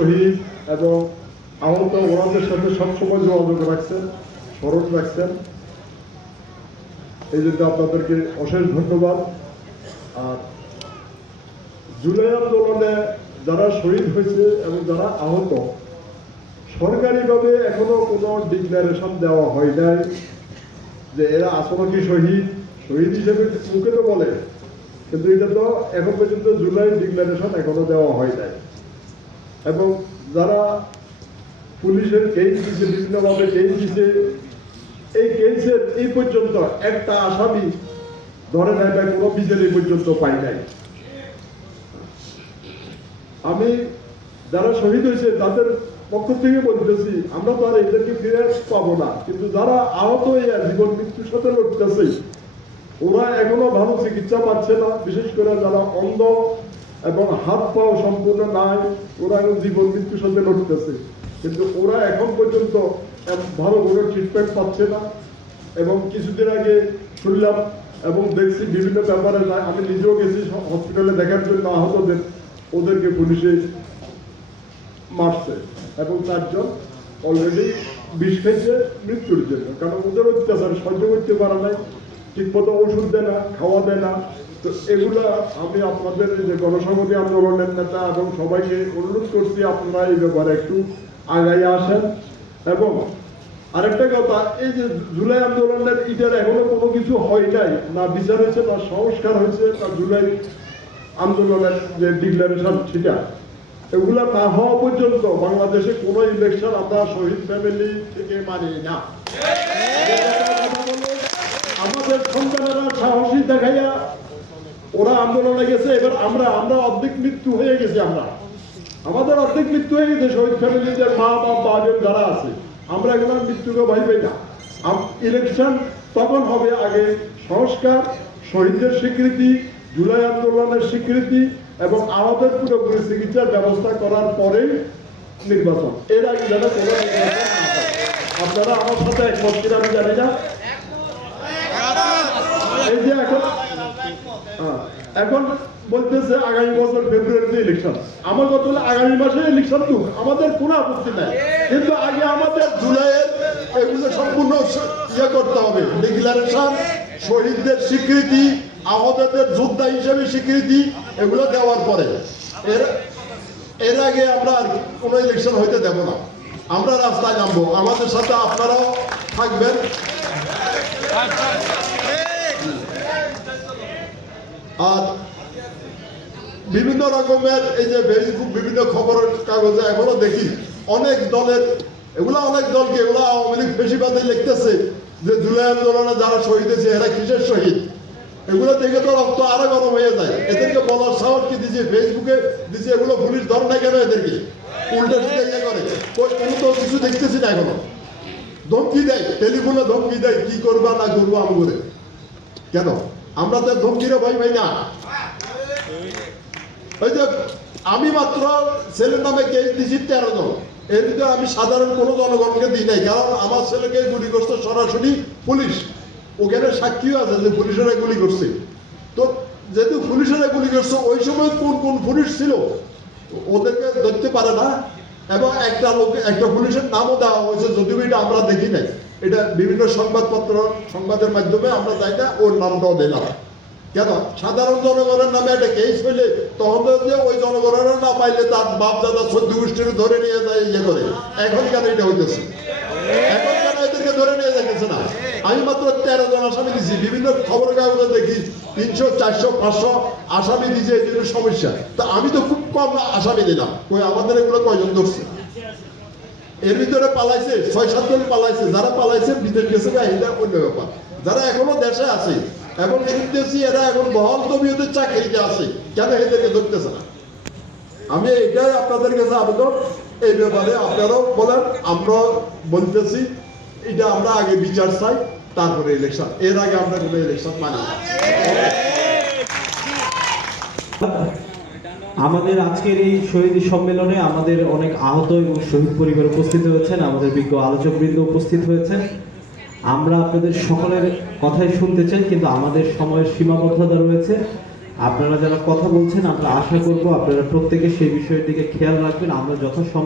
শহীদ এবং আহত ওনাদের সাথে সবসময় যোগাযোগ রাখছেন স্মরণ রাখছেন। এই জন্য আপনাদেরকে অশেষ ধন্যবাদ। আর জুলাই আন্দোলনে যারা শহীদ হয়েছে এবং যারা আহত, সরকারিভাবে এখনও কোনো ডিক্লারেশন দেওয়া হয় নাই যে এরা আসলে কি শহীদ। শহীদ হিসেবে মুখে তো বলে, কিন্তু এটা তো এখন পর্যন্ত জুলাই ডিক্লারেশন এখনও দেওয়া হয় নাই। এবং যারা পুলিশের কেস দিচ্ছে বিভিন্নভাবে কেস দিচ্ছে এই কেসের এই পর্যন্ত একটা আসামি ধরে নেয় বা কোনো বিচার এই পর্যন্ত পাই নাই। আমি যারা শহীদ হয়েছে, তাদের পক্ষ থেকে বলতেছি, আমরা তো আর এদেরকে ফিরে পাবো না। কিন্তু যারা আহত হইয়া জীবন মৃত্যুর সাথে লড়তেছে, ওরা এখনও ভালো চিকিৎসা পাচ্ছে না। বিশেষ করে যারা অন্ধ এবং হাত পাও সম্পূর্ণ নাই ওরা এখন জীবন মৃত্যুর সাথে লড়তেছে। কিন্তু ওরা এখন পর্যন্ত ভালো কোনো ট্রিটমেন্ট পাচ্ছে না। এবং কিছুদিন আগে শুনলাম এবং দেখছি বিভিন্ন ব্যাপারে আমি নিজেও গেছি হসপিটালে দেখার জন্য আহতদের, ওদেরকে পুলিশে মারছে। এবং চারজন অলরেডি বিষ খাইছে মৃত্যুর জন্য। কারণ ওদের অত্যাচার সহ্য করতে পারা নাই। ঠিকমতো ওষুধ দেয় না, খাওয়া দেয় না। তো এগুলা আমি আপনাদের যে গণসংহতি আন্দোলনের নেতা এবং সবাইকে অনুরোধ করছি আপনারা এই ব্যাপারে একটু আগাই আসেন। এবং আরেকটা কথা, এই যে জুলাই আন্দোলনের ইটার এখনও কোনো কিছু হয় নাই, না বিচার হয়েছে, না সংস্কার হয়েছে, না জুলাই আন্দোলনের যে ডিক্লারেশন সেটা, এগুলা না হওয়া পর্যন্ত বাংলাদেশে কোনো ইলেকশন আমরা শহীদ ফ্যামিলি থেকে মানি না। আমাদের সন্তানেরা সাহসী দেখাইয়া ওরা আন্দোলনে গেছে, এবার আমরা আমরা অর্ধেক মৃত্যু হয়ে গেছি আমরা। আমাদের অর্ধেক মৃত্যু হয়ে গেছে, শহীদ ফ্যামিলিদের মা বাপ বাজন যারা আছে। আমরা এখন মৃত্যুকে ভয় পাই না। ইলেকশন তখন হবে আগে সংস্কার, শহীদদের স্বীকৃতি, জুলাই আন্দোলনের স্বীকৃতি এবং আমাদের পুরোপুরি চিকিৎসার ব্যবস্থা করার পরে নির্বাচন। এর আগে যেন। আপনারা আমার সাথে একমত কিনা আমি জানি না এই যে এখন হ্যাঁ, এখন বলতেছে আগামী বছর ফেব্রুয়ারিতে ইলেকশন আমার কথা হলো আগামী মাসে ইলেকশন তো, আমাদের কোনো আপত্তি নাই। কিন্তু আগে আমাদের জুলাইয়ের এগুলো সম্পূর্ণ ইয়ে করতে হবে। ডিক্লারেশন শহীদদের স্বীকৃতি, আহতদের যোদ্ধা হিসেবে স্বীকৃতি, এগুলো দেওয়ার পরে। এর এর আগে আমরা আর কোনো ইলেকশন হইতে দেব না। আমরা রাস্তায় নামবো। আমাদের সাথে আপনারাও থাকবেন। আর বিভিন্ন রকমের এই যে ফেসবুক বিভিন্ন খবরের কাগজে এখনও দেখি। অনেক দলের, এগুলা অনেক দলকে, এগুলা আওয়ামী লীগ বেশিরভাগই লিখতেছে যে জুলাই আন্দোলনে যারা শহীদ হয়েছে, এরা কিসের শহীদ? এগুলো দেখে তো রক্ত আরও গরম হয়ে যায়। এদেরকে বলার সাহস কি দিছে? ফেসবুকে দিছে, এগুলো পুলিশ ধরে না কেন এদেরকে? উল্টে সিধে ইয়ে করে। তো কিছু দেখতেছি না এখনও। ধমকি দেয়, টেলিফোনে ধমকি দেয়, কি করবা না করব আমি করে কেন? আমরা তো ধমকিরে ভয় পাই না। ওই যে আমি মাত্র ছেলের নামে কেস দিছি তেরো জন। এর ভিতরে আমি সাধারণ কোনো জনগণকে দিই নাই, কারণ আমার ছেলেকে গুলি করছে সরাসরি পুলিশ, ওখানে সাক্ষীও আছে যে পুলিশেরা গুলি করছে। তো যেহেতু পুলিশেরা গুলি করছে, ওই সময় কোন কোন পুলিশ ছিল ওদেরকে ধরতে পারে না। এবং একটা লোক, একটা পুলিশের নামও দেওয়া হয়েছে, যদিও এটা আমরা দেখি নাই। এটা বিভিন্ন সংবাদপত্র, সংবাদের মাধ্যমে আমরা যাই না ওর নামটাও দিলাম কেন? সাধারণ জনগণের নামে একটা কেস হইলে তখন যে ওই জনগণের না পাইলে তার বাপ দাদা সদ্য গোষ্ঠীর ধরে নিয়ে যায় ইয়ে করে। এখন কেন এটা হইতেছে? এখন কেন এদেরকে ধরে নিয়ে যাইতেছে না? আমি মাত্র তেরো জন আসামি দিছি, বিভিন্ন খবরের কাগজে দেখি, তিনশো, চারশো, পাঁচশো আসামি দিছে, এই জন্য সমস্যা। তা আমি তো খুব কম আসামি দিলাম। ওই আমাদের এগুলো কয়জন ধরছে? এর ভিতরে পালাইছে ছয় সাত জন পালাইছে। যারা পালাইছে, বিদেশ গেছে, বা এটা অন্য ব্যাপার। যারা এখনও দেশে আছে, এবং শুনতেছি এরা এখন বহল তবিয়তে চাকরিতে আছে, কেন এদেরকে ধরতেছে না? আমি এটাই আপনাদের কাছে আবেদন। এই ব্যাপারে আপনারাও বলেন আমরা বলতেছি, এটা আমরা আগে বিচার চাই, তারপরে ইলেকশন এর আগে আমরা কোনো ইলেকশন মানি না। আমাদের আজকের এই শহীদ সম্মেলনে আমাদের অনেক আহত এবং শহীদ পরিবার উপস্থিত হয়েছেন, আমাদের বিজ্ঞ আলোচকবৃন্দ উপস্থিত হয়েছেন। আমরা আপনাদের সকলের কথাই শুনতে চাই, কিন্তু আমাদের সময়ের সীমাবদ্ধতা রয়েছে। আপনারা যারা কথা বলছেন, আমরা আশা করব আপনারা প্রত্যেকে সেই বিষয়ের দিকে খেয়াল রাখবেন। আমরা যথাসম্ভব